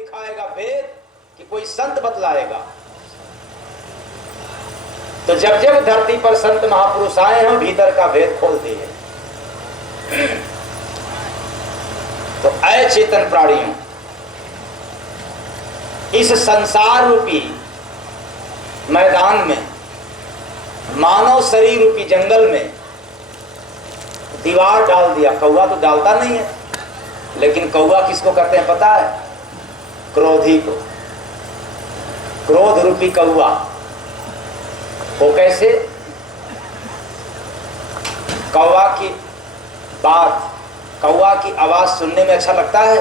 दिखाएगा वेद कि कोई संत बतलाएगा। तो जब जब धरती पर संत महापुरुष आए हैं भीतर का भेद खोल दिए। तो अचेतन प्राणियों, इस संसार रूपी मैदान में, मानव शरीर रूपी जंगल में दीवार डाल दिया। कौवा तो डालता नहीं है, लेकिन कौवा किसको कहते हैं पता है? क्रोधी को। क्रोध रूपी कौवा। वो कैसे? कौवा की बात, कौवा की आवाज सुनने में अच्छा लगता है?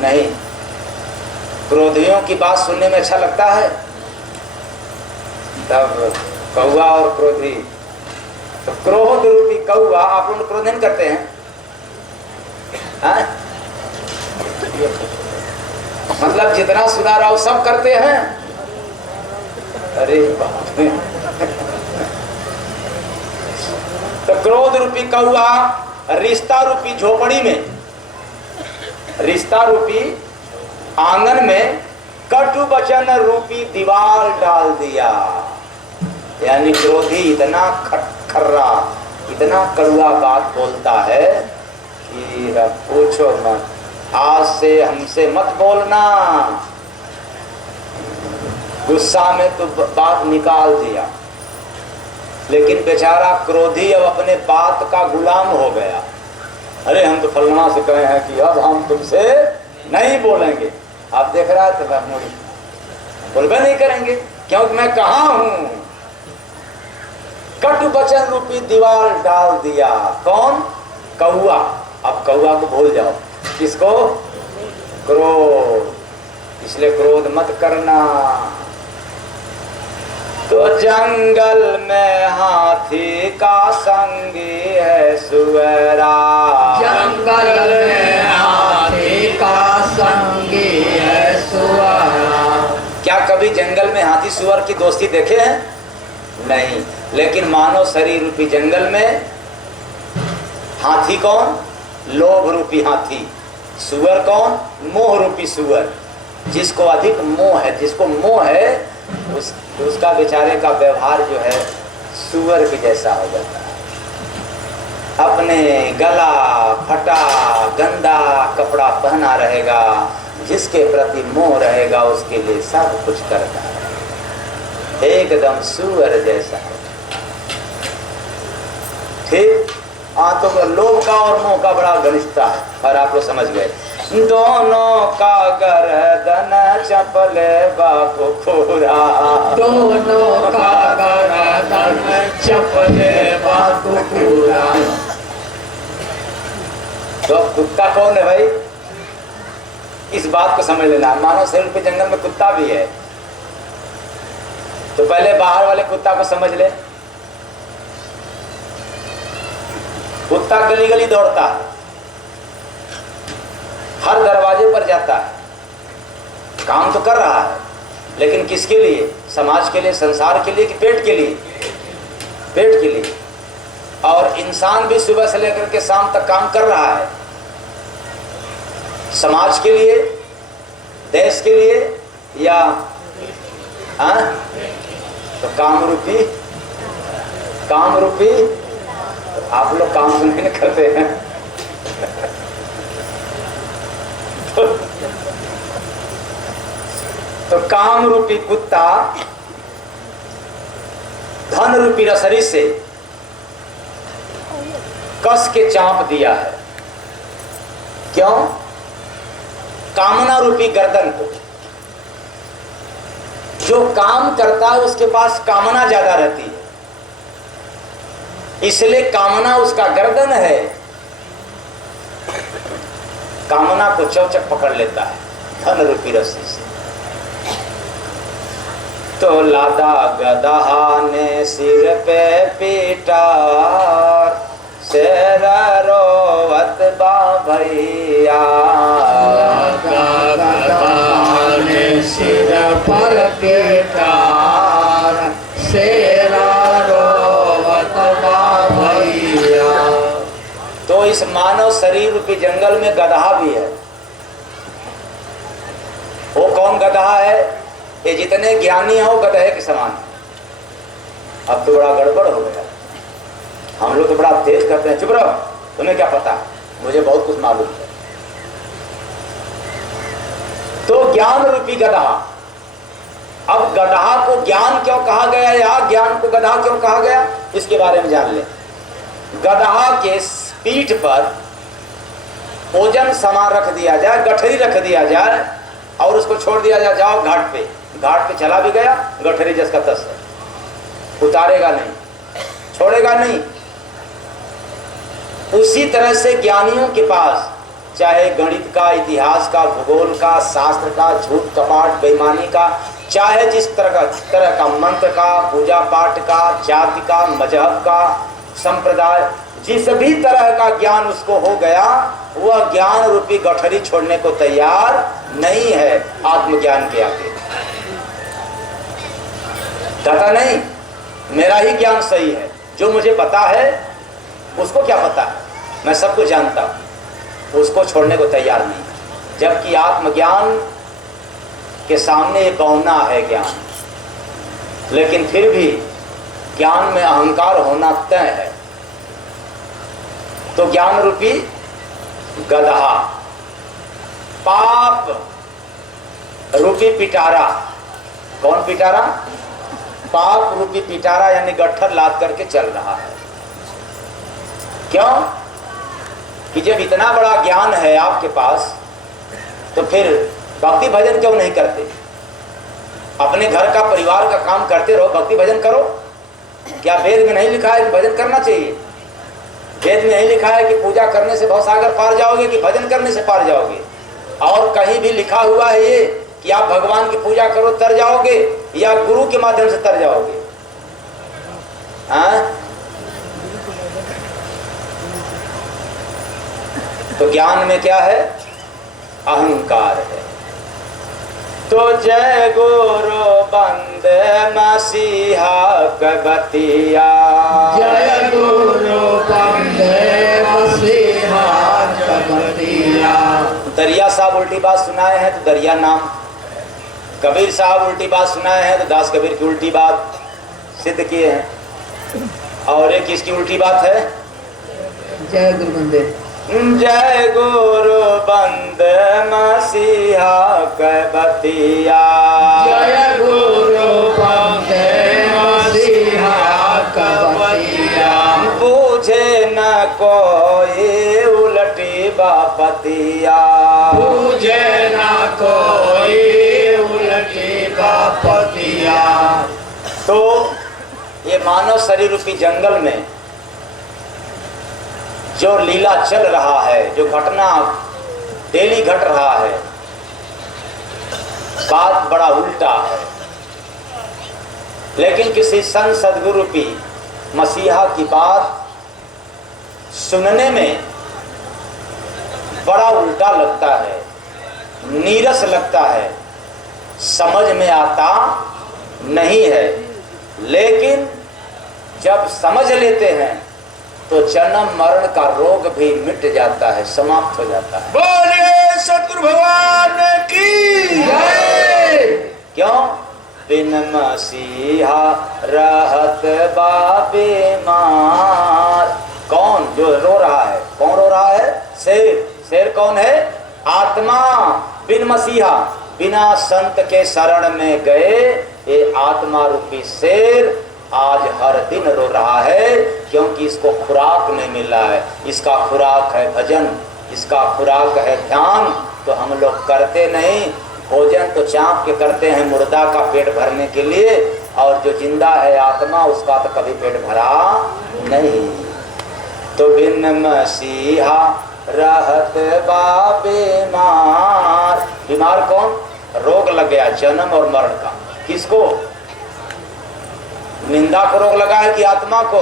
नहीं। क्रोधियों की बात सुनने में अच्छा लगता है? तब कौवा और क्रोधी, तो क्रोध रूपी कौवा, आप लोग क्रोध नहीं करते हैं? मतलब जितना सुना रहा हो सब करते हैं। अरे बाप रे। तो क्रोध रूपी कौवा रिश्ता रूपी झोपड़ी में, रिश्ता रूपी आंगन में कटु वचन रूपी दीवार डाल दिया। यानी क्रोधी इतना खर्रा, इतना कड़वा बात बोलता है कि पूछो मत। आज से हमसे मत बोलना। गुस्सा में तो बात निकाल दिया, लेकिन बेचारा क्रोधी अब अपने बात का गुलाम हो गया। अरे हम तो फलना से कहे हैं कि अब हम तुमसे नहीं बोलेंगे। आप देख रहा है तो बोलबे नहीं करेंगे, क्योंकि मैं कहाँ हूं। कटु वचन रूपी दीवार डाल दिया। कौन? कौवा। अब कौवा को भूल जाओ। किसको? क्रोध। इसलिए क्रोध मत करना। तो जंगल में हाथी का संगी है सुअरा। जंगल में हाथी का संगी है सुअरा। क्या कभी जंगल में हाथी सुअर की दोस्ती देखे हैं? नहीं। लेकिन मानव शरीर रूपी जंगल में हाथी कौन? लोभ रूपी हाथी। सुअर कौन? मोह रूपी सुअर। जिसको अधिक मोह है, जिसको मोह है उसका बेचारे का व्यवहार जो है सुअर के जैसा हो जाता है। अपने गला फटा गंदा कपड़ा पहना रहेगा, जिसके प्रति मोह रहेगा उसके लिए सब कुछ करता है, एकदम सुअर जैसा है। ठीक। तो लोभ का और मोह का बड़ा घनिष्ठता है, और आप लोग समझ गए। दोनों का गर्दन चपले बापू खुरा। दोनों का गर्दन चपले बापू खुरा। तो कुत्ता कौन है भाई? इस बात को समझ लेना। मानव शरीर के जंगल में कुत्ता भी है। तो पहले बाहर वाले कुत्ता को समझ ले। कुत्ता गली गली दौड़ता है, हर दरवाजे पर जाता है, काम तो कर रहा है, लेकिन किसके लिए? समाज के लिए, संसार के लिए कि पेट के लिए? पेट के लिए। और इंसान भी सुबह से लेकर के शाम तक काम कर रहा है, समाज के लिए, देश के लिए, या तो काम रूपी आप लोग काम नहीं करते हैं। तो काम रूपी कुत्ता धन रूपी रसरी से कस के चांप दिया है। क्यों? कामना रूपी गर्दन को। जो काम करता है उसके पास कामना ज्यादा रहती है, इसलिए कामना उसका गर्दन है, कामना को चौचक पकड़ लेता है धन रूपी रस्सी से। तो लादा गदहा ने सिर पे पीटा, शेर रोवत बा भैया। लादा गदहा ने सिर पर पीटा, शेर रोवत बा भैया। तो इस मानव शरीर रूपी जंगल में गदहा भी है। गधा है, ये जितने ज्ञानी हैं वो गधे के समान है। अब तो बड़ा गड़बड़ हो गया। हम लोग तो बड़ा तेज करते हैं, चुप रहो, तुम्हें क्या पता, मुझे बहुत कुछ मालूम है। तो ज्ञान रूपी गधा। अब गधा को ज्ञान क्यों कहा गया या ज्ञान को गधा क्यों कहा गया, इसके बारे में जान लें। गधा के पीठ पर ओजन सामान रख दिया जाए, गठरी रख दिया जाए और उसको छोड़ दिया जाए, जाओ घाट पे चला भी गया, गठरी जिसका तस है, उतारेगा नहीं, छोड़ेगा नहीं। उसी तरह से ज्ञानियों के पास चाहे गणित का, इतिहास का, भूगोल का, शास्त्र का, झूठ कपाट बेईमानी का, चाहे जिस तरह का मंत्र का, पूजा पाठ का, जाति का, मजहब का, संप्रदाय, जिस भी तरह का ज्ञान उसको हो गया, वह ज्ञान रूपी गठरी छोड़ने को तैयार नहीं है आत्मज्ञान के आगे। कहता नहीं मेरा ही ज्ञान सही है, जो मुझे पता है उसको क्या पता है, मैं सब कुछ जानता हूं, उसको छोड़ने को तैयार नहीं। जबकि आत्मज्ञान के सामने ये बौना है ज्ञान, लेकिन फिर भी ज्ञान में अहंकार होना तय है। तो ज्ञान रूपी गधा, पाप रूपी पिटारा। कौन पिटारा? पाप रूपी पिटारा, यानी गट्ठर लाद करके चल रहा है। क्यों? कि जब इतना बड़ा ज्ञान है आपके पास, तो फिर भक्ति भजन क्यों नहीं करते? अपने घर का, परिवार का काम करते रहो, भक्ति भजन करो। क्या वेद में नहीं लिखा है कि भजन करना चाहिए? वेद में नहीं लिखा है कि पूजा करने से भवसागर पार जाओगे, कि भजन करने से पार जाओगे? और कहीं भी लिखा हुआ है ये कि आप भगवान की पूजा करो तर जाओगे, या गुरु के माध्यम से तर जाओगे? हाँ? तो ज्ञान में क्या है? अहंकार है। तो जय गुरु बंदे मसीहा कबतिया, जय गुरु बंदे मसीहा कबतिया। दरिया साहब उल्टी बात सुनाए हैं तो दरिया नाम, कबीर साहब उल्टी बात सुनाए हैं तो दास कबीर की उल्टी बात सिद्ध किए हैं। और एक किसकी उल्टी बात है? जय गुरु बंदे, जय गुरु बंदे मसीहा कबतिया, जय गुरु बंदे मसीहा कबतिया। बूझे न कोई उलटी बापतिया, पूजे ना कोई उलटी बापतिया। तो ये मानव शरीर रूपी जंगल में जो लीला चल रहा है, जो घटना डेली घट रहा है, बात बड़ा उल्टा है। लेकिन किसी संत सदगुरु की मसीहा की बात सुनने में बड़ा उल्टा लगता है, नीरस लगता है, समझ में आता नहीं है। लेकिन जब समझ लेते हैं तो जन्म मरण का रोग भी मिट जाता है, समाप्त हो जाता है। बोलिए सतगुरु भगवान की जय। क्यों? बिन मसीहा रहत बाबे मार। कौन जो रो रहा है? कौन रो रहा है? शेर। शेर कौन है? आत्मा। बिन मसीहा, बिना संत के शरण में गए ये आत्मा रूपी शेर आज हर दिन रो रहा है, क्योंकि इसको खुराक नहीं मिल रहा है। इसका खुराक है भजन, इसका खुराक है ध्यान, तो हम लोग करते नहीं। भोजन तो चाँप के करते हैं मुर्दा का पेट भरने के लिए, और जो जिंदा है आत्मा उसका तो कभी पेट भरा नहीं। तो बिन मसीहा रहत बाबे मार। बीमार कौन? रोग लग गया जन्म और मरण का। किसको? निंदा को रोग लगा है कि आत्मा को?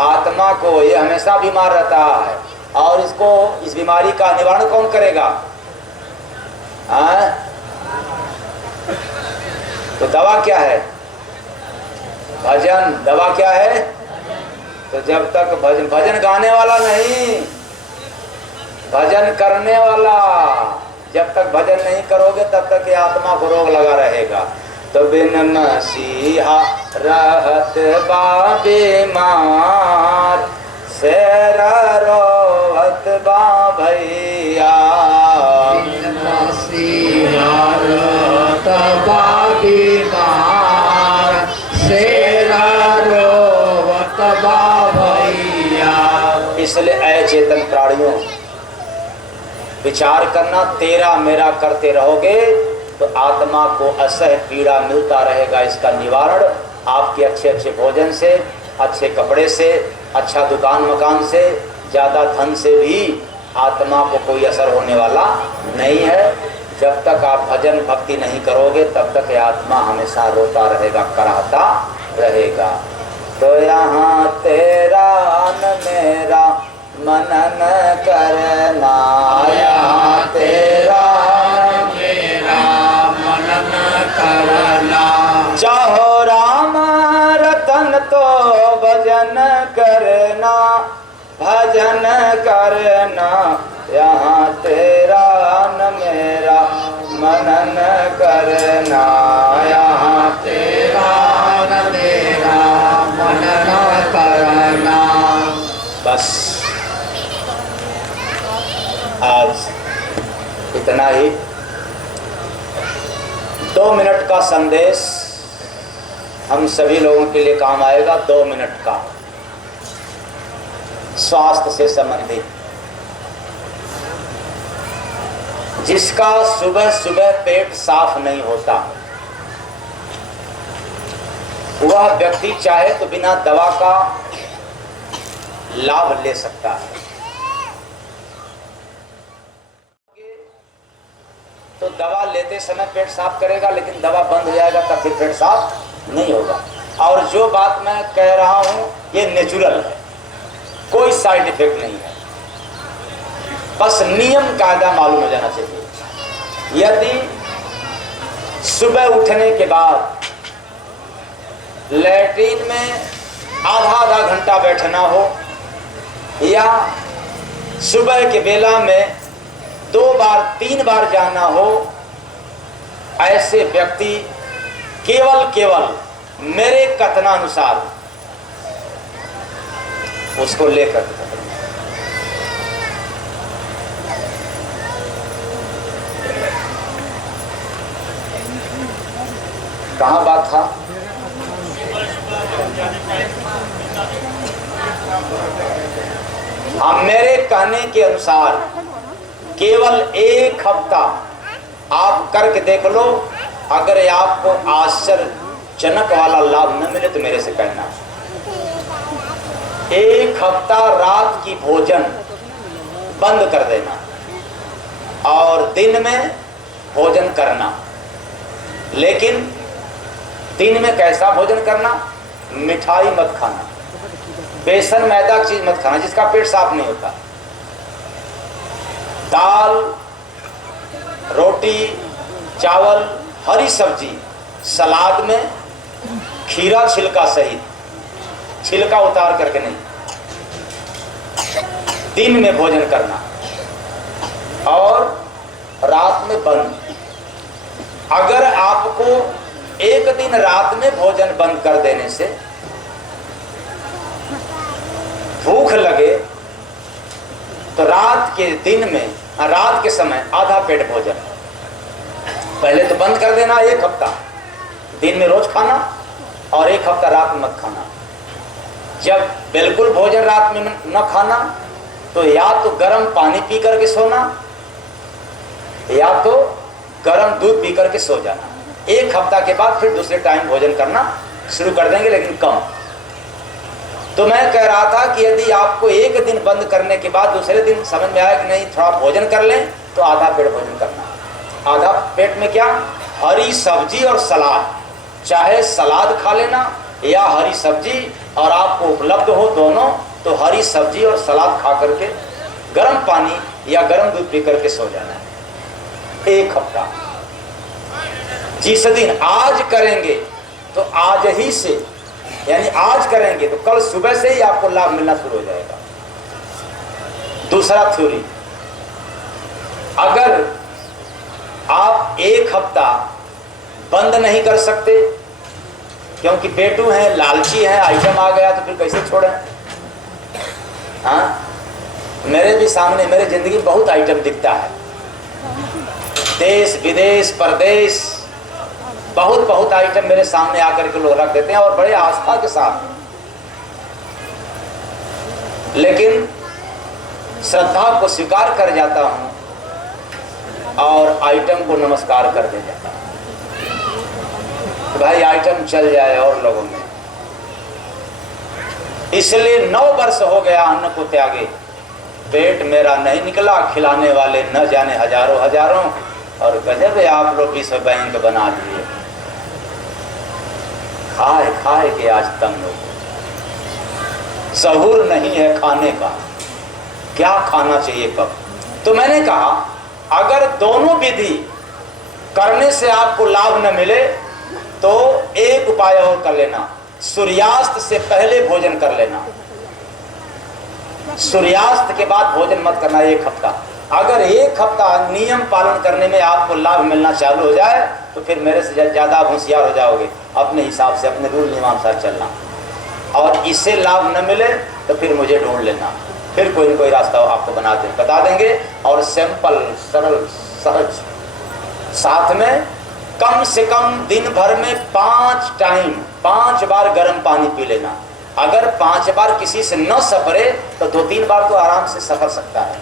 आत्मा को। ये हमेशा बीमार रहता है, और इसको, इस बीमारी का निवारण कौन करेगा? तो दवा क्या है? भजन। दवा क्या है? तो जब तक भजन गाने वाला नहीं, भजन करने वाला, जब तक भजन नहीं करोगे तब तक ये आत्मा को रोग लगा रहेगा। तो बिन मसीहा रहत बा बीमार, शेर रोवत बा भैया। इसलिए अचेतन प्राणियों, विचार करना, तेरा मेरा करते रहोगे तो आत्मा को असह्य पीड़ा मिलता रहेगा। इसका निवारण आपके अच्छे अच्छे भोजन से, अच्छे कपड़े से, अच्छा दुकान मकान से, ज़्यादा धन से भी आत्मा को कोई असर होने वाला नहीं है। जब तक आप भजन भक्ति नहीं करोगे तब तक ये आत्मा हमेशा रोता रहेगा, कराहता रहेगा। तो यहाँ तेरा न मेरा मनन करना, यहाँ तेरा न मेरा मनन करना। चाहो राम रतन तो भजन करना, भजन करना, यहाँ तेरा न मेरा मनन करना, यहाँ तेरा न मेरा मनन करना। बस आज इतना ही। 2 मिनट का संदेश हम सभी लोगों के लिए काम आएगा। 2 मिनट का स्वास्थ्य से संबंधित। जिसका सुबह सुबह पेट साफ नहीं होता वह व्यक्ति चाहे तो बिना दवा का लाभ ले सकता है। तो दवा लेते समय पेट साफ करेगा, लेकिन दवा बंद हो जाएगा तब फिर पेट साफ नहीं होगा। और जो बात मैं कह रहा हूं ये नेचुरल है, कोई साइड इफेक्ट नहीं है। बस नियम कायदा मालूम हो जाना चाहिए। यदि सुबह उठने के बाद लैट्रीन में आधा घंटा बैठना हो या सुबह के बेला में 2 बार 3 बार जाना हो, ऐसे व्यक्ति केवल मेरे कथनानुसार उसको लेकर कहाँ बात था? हाँ, मेरे कहने के अनुसार केवल 1 हफ्ता आप करके देख लो। अगर आपको आश्चर्यजनक वाला लाभ न मिले तो मेरे से कहना। 1 हफ्ता रात की भोजन बंद कर देना और दिन में भोजन करना। लेकिन दिन में कैसा भोजन करना? मिठाई मत खाना, बेसन मैदा की चीज मत खाना जिसका पेट साफ नहीं होता। दाल, रोटी, चावल, हरी सब्जी, सलाद में खीरा छिलका सहित, छिलका उतार करके नहीं, दिन में भोजन करना और रात में बंद। अगर आपको एक दिन रात में भोजन बंद कर देने से भूख लगे तो रात के समय आधा पेट भोजन पहले तो बंद कर देना। 1 हफ्ता दिन में रोज खाना और 1 हफ्ता रात में मत खाना। जब बिल्कुल भोजन रात में न खाना तो या तो गर्म पानी पी करके सोना या तो गर्म दूध पी करके सो जाना। 1 हफ्ता के बाद फिर दूसरे टाइम भोजन करना शुरू कर देंगे, लेकिन कम। तो मैं कह रहा था कि यदि आपको एक दिन बंद करने के बाद दूसरे दिन समझ में आया कि नहीं थोड़ा भोजन कर लें, तो आधा पेट भोजन करना। आधा पेट में क्या? हरी सब्जी और सलाद, चाहे सलाद खा लेना या हरी सब्जी, और आपको उपलब्ध हो दोनों तो हरी सब्जी और सलाद खा करके गर्म पानी या गर्म दूध पी करके सो जाना है 1 हफ्ता। जिस दिन आज करेंगे तो आज ही से, यानी आज करेंगे तो कल सुबह से ही आपको लाभ मिलना शुरू हो जाएगा। दूसरा थ्योरी, अगर आप एक हफ्ता बंद नहीं कर सकते, क्योंकि पेटू हैं, लालची हैं, आइटम आ गया तो फिर कैसे छोड़ें? हाँ, मेरे भी सामने मेरे जिंदगी में बहुत आइटम दिखता है, देश विदेश परदेश, बहुत बहुत आइटम मेरे सामने आकर के लोग रख देते हैं और बड़े आस्था के साथ, लेकिन श्रद्धा को स्वीकार कर जाता हूं और आइटम को नमस्कार कर दे जाता हूं। तो भाई आइटम चल जाए और लोगों में, इसलिए 9 वर्ष हो गया अन्न को त्यागे, पेट मेरा नहीं निकला, खिलाने वाले न जाने हजारों हजारों, और गजब है आप लोग विश्व बैंक बना दिए। खाए खाए के आज तंग लोग, सहूर नहीं है खाने का, क्या खाना चाहिए कब। तो मैंने कहा अगर दोनों विधि करने से आपको लाभ न मिले तो एक उपाय और कर लेना, सूर्यास्त से पहले भोजन कर लेना, सूर्यास्त के बाद भोजन मत करना 1 हफ्ता। अगर 1 हफ्ता नियम पालन करने में आपको लाभ मिलना चालू हो जाए तो फिर मेरे से ज्यादा होशियार हो जाओगे, अपने हिसाब से अपने रूल नियमानुसार चलना, और इससे लाभ न मिले तो फिर मुझे ढूंढ लेना, फिर कोई न कोई रास्ता आपको बता देंगे। और सिंपल सरल सहज, साथ में कम से कम दिन भर में 5 बार गर्म पानी पी लेना। अगर 5 बार किसी से न सफरे तो 2-3 बार तो आराम से सफर सकता है।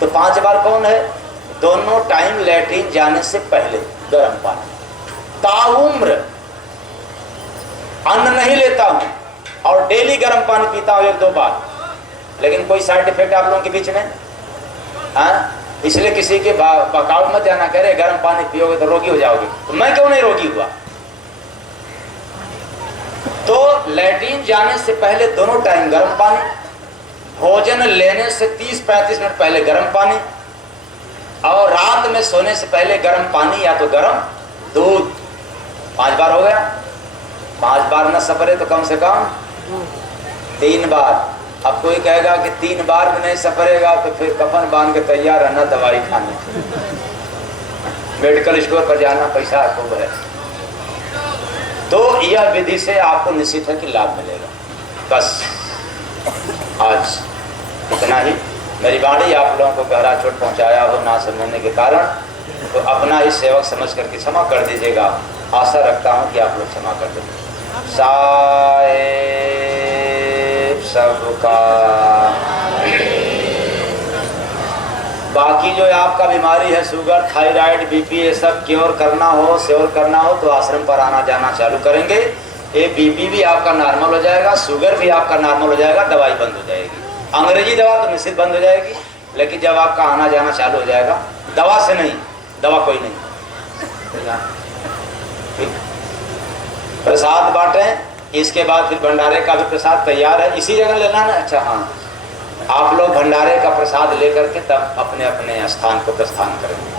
तो 5 बार कौन है? दोनों टाइम लैट्रिन जाने से पहले गर्म पानी। ताउम्र अन्न नहीं लेता हूं और डेली गर्म पानी पीता हूं 1-2 बार, लेकिन कोई साइड इफेक्ट आप लोगों के बीच में? हाँ, इसलिए किसी के बकाउट मत जाना, कह रहे गर्म पानी पियोगे तो रोगी हो जाओगे। तो मैं क्यों नहीं रोगी हुआ? तो लैट्रिन जाने से पहले दोनों टाइम गर्म पानी, भोजन लेने से 30-35 मिनट पहले गर्म पानी, और रात में सोने से पहले गर्म पानी या तो गर्म दूध। 5 बार हो गया। 5 बार न सफरे तो कम से कम 3 बार। अब कोई कहेगा कि 3 बार में नहीं सफरेगा तो फिर कफन बांध के तैयार रहना दवाई खाने, मेडिकल स्टोर पर जाना, पैसा खूब है। तो यह विधि से आपको निश्चित है कि लाभ मिलेगा। बस आज इतना ही। मेरी वाणी आप लोगों को गहरा चोट पहुंचाया हो ना समझने के कारण, तो अपना ही सेवक समझ करके क्षमा कर दीजिएगा। आशा रखता हूं कि आप लोग क्षमा कर देंगे। सबका बाकी जो आपका बीमारी है, शुगर, थायराइड, बीपी, ये सब क्योर करना हो, श्योर करना हो तो आश्रम पर आना जाना चालू करेंगे। ये बीपी भी आपका नॉर्मल हो जाएगा, शुगर भी आपका नॉर्मल हो जाएगा, दवाई बंद हो जाएगी। अंग्रेजी दवा तो निश्चित बंद हो जाएगी, लेकिन जब आपका आना जाना चालू हो जाएगा, दवा से नहीं, दवा कोई नहीं। प्रसाद बांटें, इसके बाद फिर भंडारे का भी प्रसाद तैयार है, इसी जगह लेना ना। अच्छा हाँ, आप लोग भंडारे का प्रसाद लेकर के तब अपने अपने स्थान को प्रस्थान करेंगे।